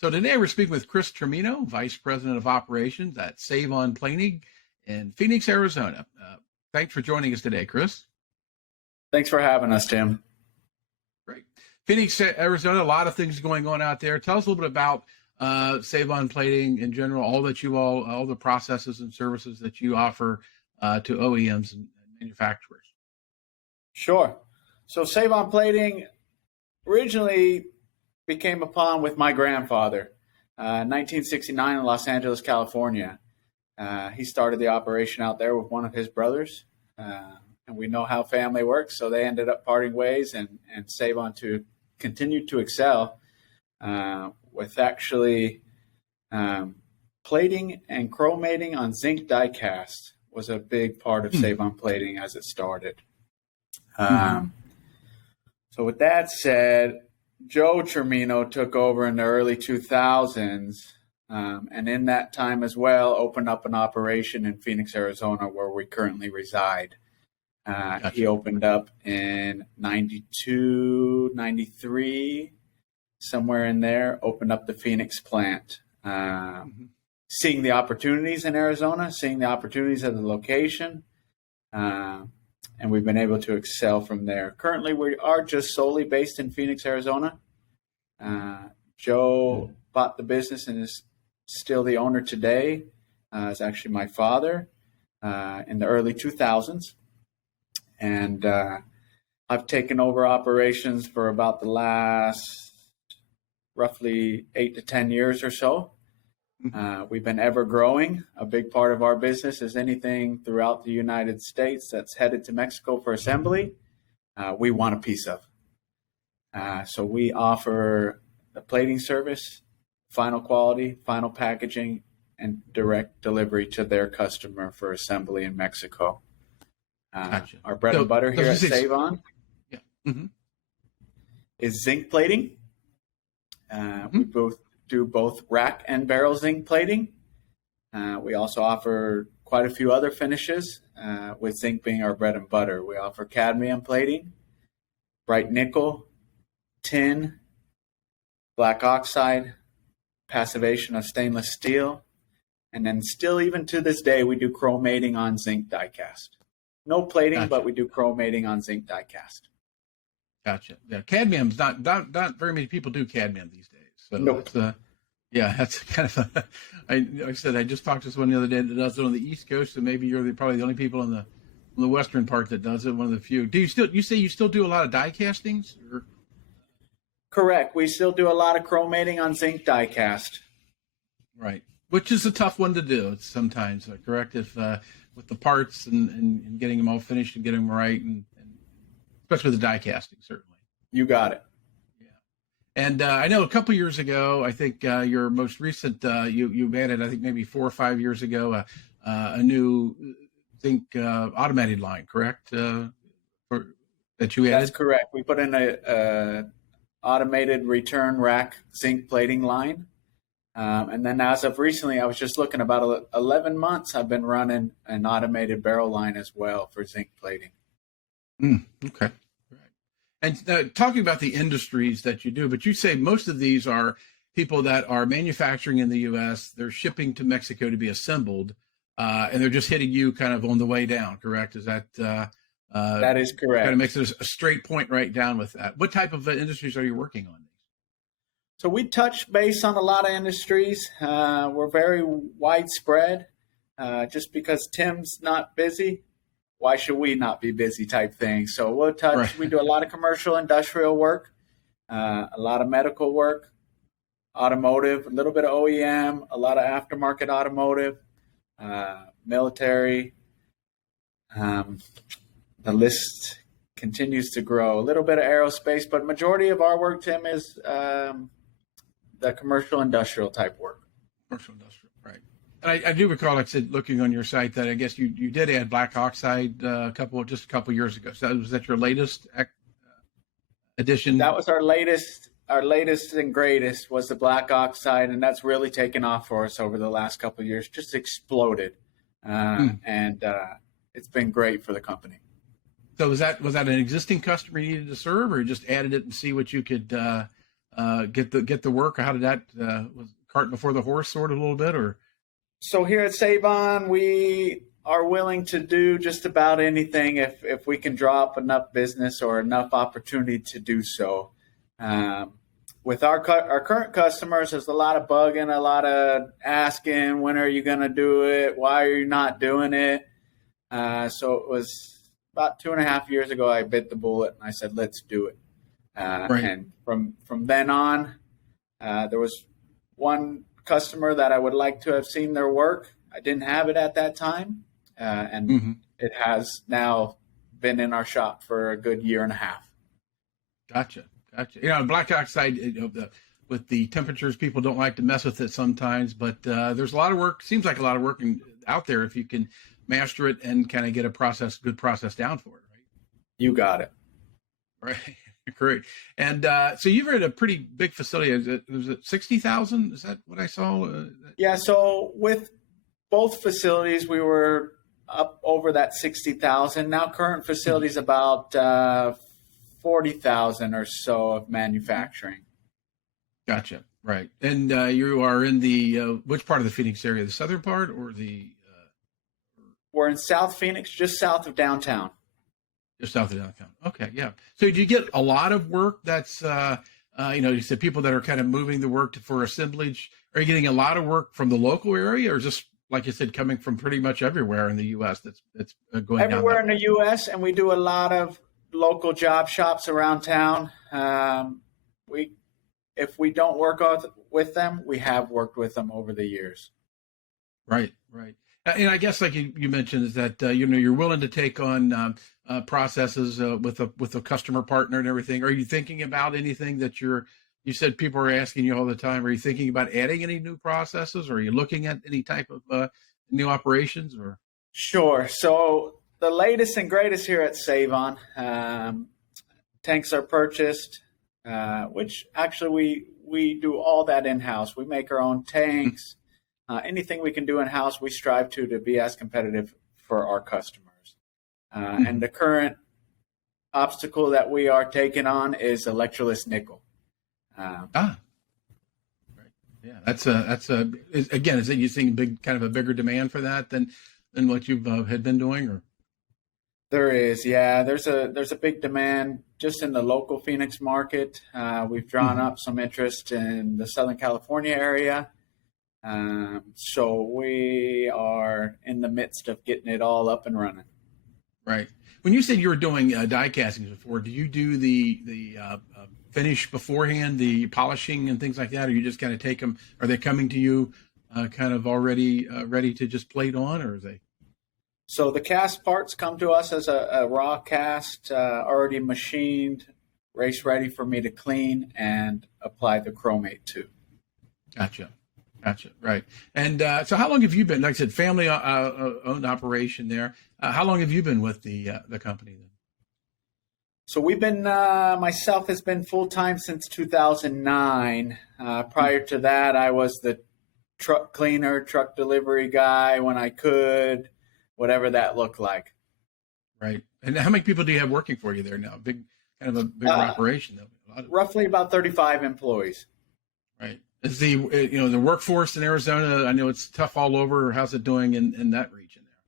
So today we're speaking with Chris Trimino, Vice President of Operations at Sav-On Plating in Phoenix, Arizona. Thanks for joining us today, Chris. Thanks for having us, Tim. Great. Phoenix, Arizona, a lot of things going on out there. Tell us a little bit about Sav-On Plating in general, all the processes and services that you offer to OEMs and manufacturers. Sure. So Sav-On Plating originally became upon with my grandfather, 1969 in Los Angeles, California. He started the operation out there with one of his brothers, and we know how family works, so they ended up parting ways, and Sav-On to continue to excel with actually plating and chromating on zinc die cast was a big part of Sav-On Plating as it started. So with that said, Joe Trimino took over in the early 2000s, and in that time as well, opened up an operation in Phoenix, Arizona, where we currently reside. Gotcha. He opened up in 92, 93, somewhere in there, opened up the Phoenix plant. Seeing the opportunities in Arizona, seeing the opportunities at the location, and we've been able to excel from there. Currently, we are just solely based in Phoenix, Arizona. Joe bought the business and is still the owner today. It's actually my father in the early 2000s. And I've taken over operations for about the last roughly 8 to 10 years or so. We've been ever growing. A big part of our business is anything throughout the United States that's headed to Mexico for assembly, we want a piece of. So we offer the plating service, final quality, final packaging, and direct delivery to their customer for assembly in Mexico. Gotcha. Our bread and butter here at Sav-On is zinc plating. We do both rack and barrel zinc plating. We also offer quite a few other finishes, with zinc being our bread and butter. We offer cadmium plating, bright nickel, tin, black oxide, passivation of stainless steel, and then still even to this day we do chromating on zinc die cast. No plating, Gotcha. but we do chromating on zinc die cast. Gotcha. Yeah, cadmium's not very many people do cadmium these days. So Nope. that's kind of like I said, I just talked to someone the other day that does it on the East Coast, so maybe you're probably the only people on the western part that does it. One of the few. You say you still do a lot of die castings? Or? Correct. We still do a lot of chromating on zinc die cast. Right, which is a tough one to do. It's sometimes correct if with the parts and getting them all finished and getting them right, and especially the die casting, certainly. You got it. And I know a couple years ago, I think your most recent, you added, I think maybe 4 or 5 years ago, a new zinc automated line, correct? That you added? That's correct. We put in a automated return rack zinc plating line. And then as of recently, I was just looking, about 11 months, I've been running an automated barrel line as well for zinc plating. Okay. And talking about the industries that you do, but you say most of these are people that are manufacturing in the U.S., they're shipping to Mexico to be assembled, and they're just hitting you kind of on the way down, correct? Is that that is correct. Kind of makes it a straight point right down with that. What type of industries are you working on? So we touch base on a lot of industries. We're very widespread. Just because Tim's not busy, why should we not be busy type thing? So we'll touch, right. We do a lot of commercial industrial work, a lot of medical work, automotive, a little bit of OEM, a lot of aftermarket automotive, military. The list continues to grow. A little bit of aerospace, but majority of our work, Tim, is the commercial industrial type work. Commercial industrial, right. And I do recall, like I said, looking on your site, that I guess you did add black oxide just a couple years ago. So was that your latest addition? That was our latest and greatest was the black oxide, and that's really taken off for us over the last couple of years. Just exploded, and it's been great for the company. So was that an existing customer you needed to serve, or just added it and see what you could get the work? How did that was cart before the horse, sort of a little bit, or? So here at Sav-On, we are willing to do just about anything if we can draw up enough business or enough opportunity to do so. With our current customers, there's a lot of bugging, a lot of asking, when are you going to do it? Why are you not doing it? So it was about 2.5 years ago, I bit the bullet and I said, let's do it. Right. And from then on, there was one customer that I would like to have seen their work. I didn't have it at that time, and it has now been in our shop for a good 1.5 years. Gotcha. Black oxide, with the temperatures, people don't like to mess with it sometimes, but there's a lot of work. Seems like a lot of work out there if you can master it and kind of get a good process down for it, right? You got it. Right. Great. And so you've had a pretty big facility. Was it 60,000? Is that what I saw? Yeah. So with both facilities, we were up over that 60,000. Now current facility is about 40,000 or so of manufacturing. Gotcha. Right. And you are in the which part of the Phoenix area? The southern part or the? We're in South Phoenix, just south of downtown. Just south of downtown. Okay, yeah. So do you get a lot of work that's, you said people that are kind of moving the work for assemblage? Are you getting a lot of work from the local area, or just, like you said, coming from pretty much everywhere in the U.S. that's going everywhere down in the U.S., and we do a lot of local job shops around town. If we don't work with them, we have worked with them over the years. Right. And I guess, like you mentioned, is that you're willing to take on processes with a customer partner and everything. Are you thinking about anything that you said people are asking you all the time? Are you thinking about adding any new processes? Or are you looking at any type of new operations? Or sure. So the latest and greatest here at Sav-On, tanks are purchased, which actually we do all that in house. We make our own tanks. Anything we can do in-house, we strive to be as competitive for our customers. And the current obstacle that we are taking on is electroless nickel. Right. Yeah, that's again, is it you seeing kind of a bigger demand for that than what you've had been doing, or? There is, yeah. There's a big demand just in the local Phoenix market. We've drawn up some interest in the Southern California area. So we are in the midst of getting it all up and running. Right. When you said you were doing die castings before, do you do the finish beforehand, the polishing and things like that, or you just kind of take them? Are they coming to you kind of already ready to just plate on, or are they? So the cast parts come to us as a raw cast, already machined, race ready for me to clean and apply the chromate to. Gotcha. Right. And so how long have you been, like I said, family owned operation there? How long have you been with the company then? So we've been, myself has been full-time since 2009. Prior to that, I was the truck cleaner, truck delivery guy when I could, whatever that looked like. Right. And how many people do you have working for you there now? Kind of a bigger operation though. Roughly about 35 employees. Right. Is the the workforce in Arizona? I know it's tough all over. How's it doing in that region there?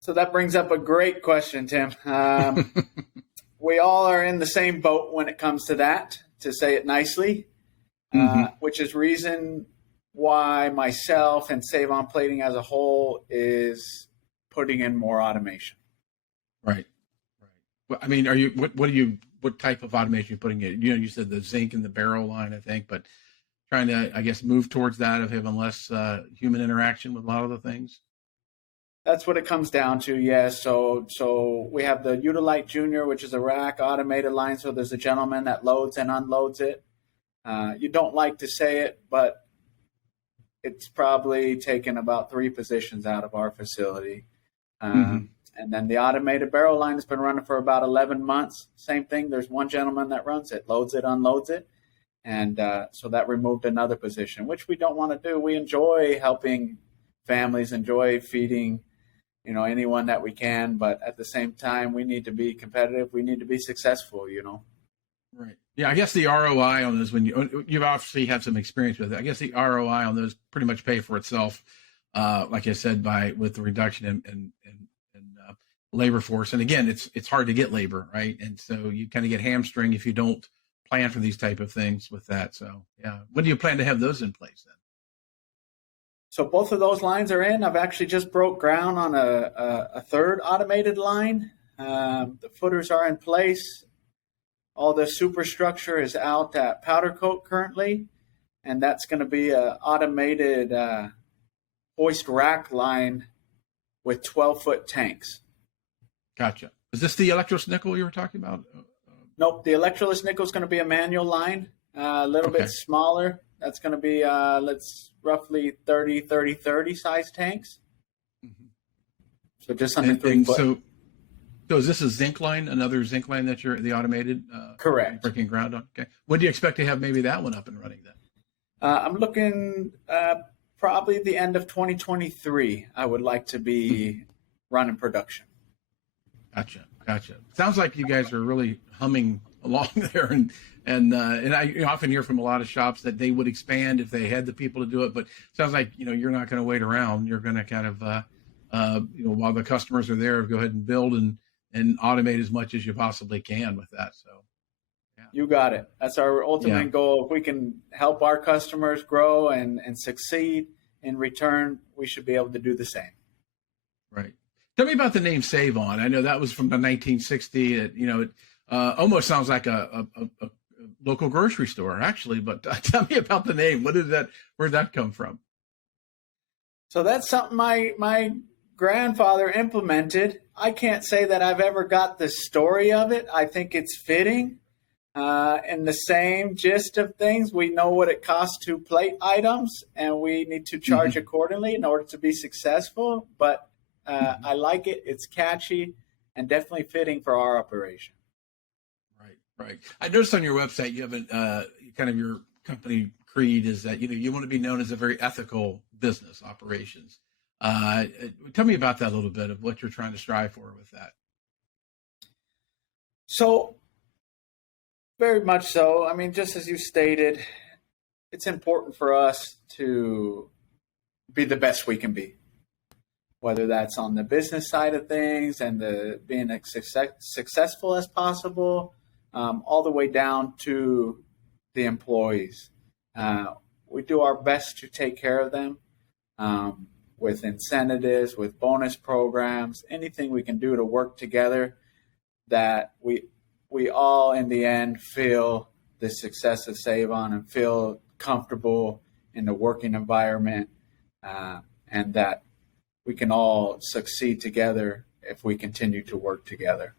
So that brings up a great question, Tim. We all are in the same boat when it comes to that, to say it nicely, which is reason why myself and Sav-On Plating as a whole is putting in more automation. Right. Well, I mean, what type of automation are you putting in? You said the zinc and the barrel line, I think, but trying to, I guess, move towards that of having less human interaction with a lot of the things. That's what it comes down to, yes. So we have the Utilite Junior, which is a rack automated line. So there's a gentleman that loads and unloads it. You don't like to say it, but it's probably taken about 3 positions out of our facility. And then the automated barrel line has been running for about 11 months. Same thing. There's one gentleman that runs it, loads it, unloads it. And so that removed another position, which we don't want to do. We enjoy helping families, enjoy feeding, anyone that we can. But at the same time, we need to be competitive. We need to be successful, Right. Yeah, I guess the ROI on those, when you've obviously had some experience with it, I guess the ROI on those pretty much pay for itself. Like I said, with the reduction in labor force, and again, it's hard to get labor, right? And so you kind of get hamstring if you don't plan for these type of things with that. So yeah, when do you plan to have those in place then? So both of those lines are in. I've actually just broke ground on a third automated line. The footers are in place. All the superstructure is out at powder coat currently, and that's going to be an automated hoist rack line with 12-foot tanks. Gotcha. Is this the electros nickel you were talking about? Nope, the electroless nickel is going to be a manual line, a little bit smaller. That's going to be roughly 30 size tanks. Mm-hmm. So just under 3 foot. So is this a zinc line, another zinc line that you're the automated? Correct. Breaking ground on. Okay. When do you expect to have maybe that one up and running then? I'm looking probably the end of 2023. I would like to be running production. Gotcha. Sounds like you guys are really humming along there, and I often hear from a lot of shops that they would expand if they had the people to do it, but sounds like you're not going to wait around. You're going to kind of while the customers are there, go ahead and build and automate as much as you possibly can with that. So yeah. You got it. That's our ultimate goal. If we can help our customers grow and succeed in return, we should be able to do the same. Right. Tell me about the name Sav-On. I know that was from the 1960. It almost sounds like a local grocery store, actually. But tell me about the name. Where'd that come from? So that's something my grandfather implemented. I can't say that I've ever got the story of it. I think it's fitting. In the same gist of things, we know what it costs to plate items, and we need to charge accordingly in order to be successful. But I like it. It's catchy and definitely fitting for our operation. Right. I noticed on your website you have kind of your company creed is that you want to be known as a very ethical business operations. Tell me about that a little bit of what you're trying to strive for with that. So, very much so. I mean, just as you stated, it's important for us to be the best we can be, whether that's on the business side of things and being as successful as possible, all the way down to the employees. We do our best to take care of them with incentives, with bonus programs, anything we can do to work together that we all in the end feel the success of Sav-On and feel comfortable in the working environment, and that we can all succeed together if we continue to work together.